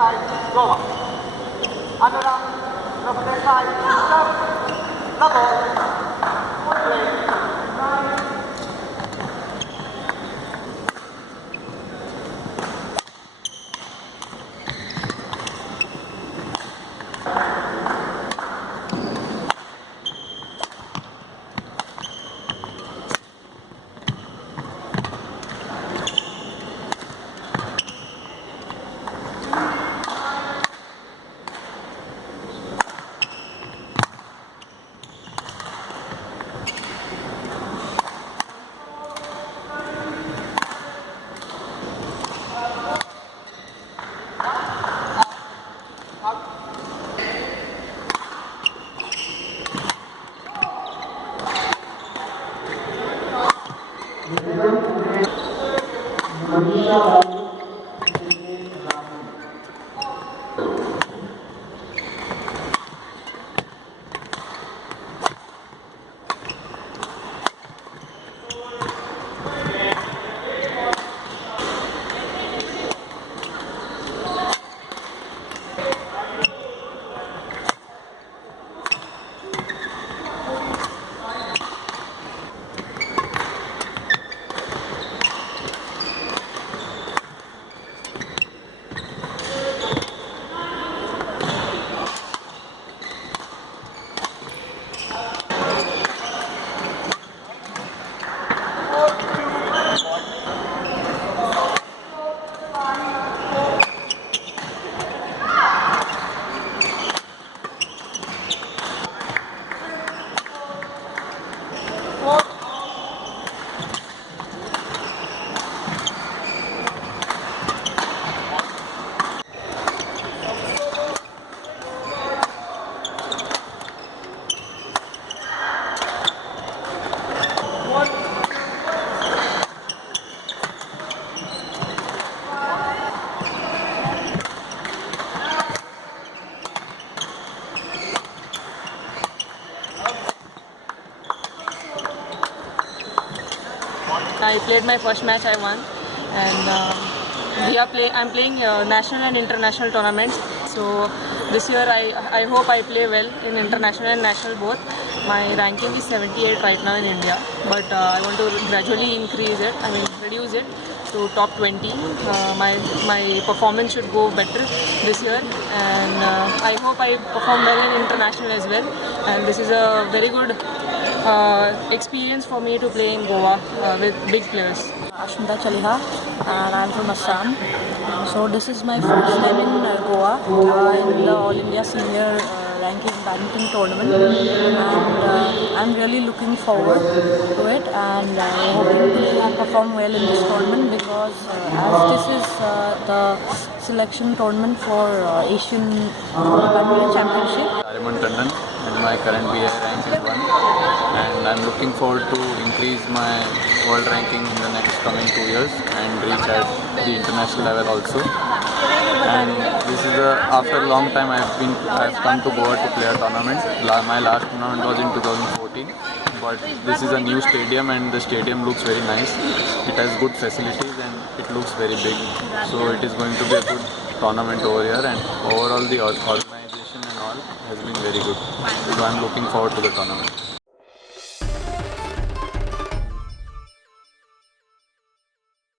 Desai, Goa. Anura Prabhu Desai, Level. I played my first match, I won, and I'm playing national and international tournaments. So this year I hope I play well in international and national both. My ranking is 78 right now in India, but I want to gradually increase it. I mean reduce it to top 20. My performance should go better this year, and I hope I perform well in international as well. And this is a very good experience for me to play in Goa with big players. Ashmita Chaliha, and I'm from Assam. So this is my first time in Goa in the All India Senior Ranking Badminton Tournament, and I'm really looking forward to it, and hoping to perform well in this tournament, because as this is the selection tournament for Asian Badminton Championship. And my current BI rank is 1, and I'm looking forward to increase my world ranking in the next coming 2 years and reach at the international level also. And this is after a long time I've come to Goa to play a tournament. My last tournament was in 2014, but this is a new stadium, and the stadium looks very nice. It has good facilities and it looks very big, so it is going to be a good tournament over here, and overall the organization and all has been very good. So I'm looking forward to the tournament.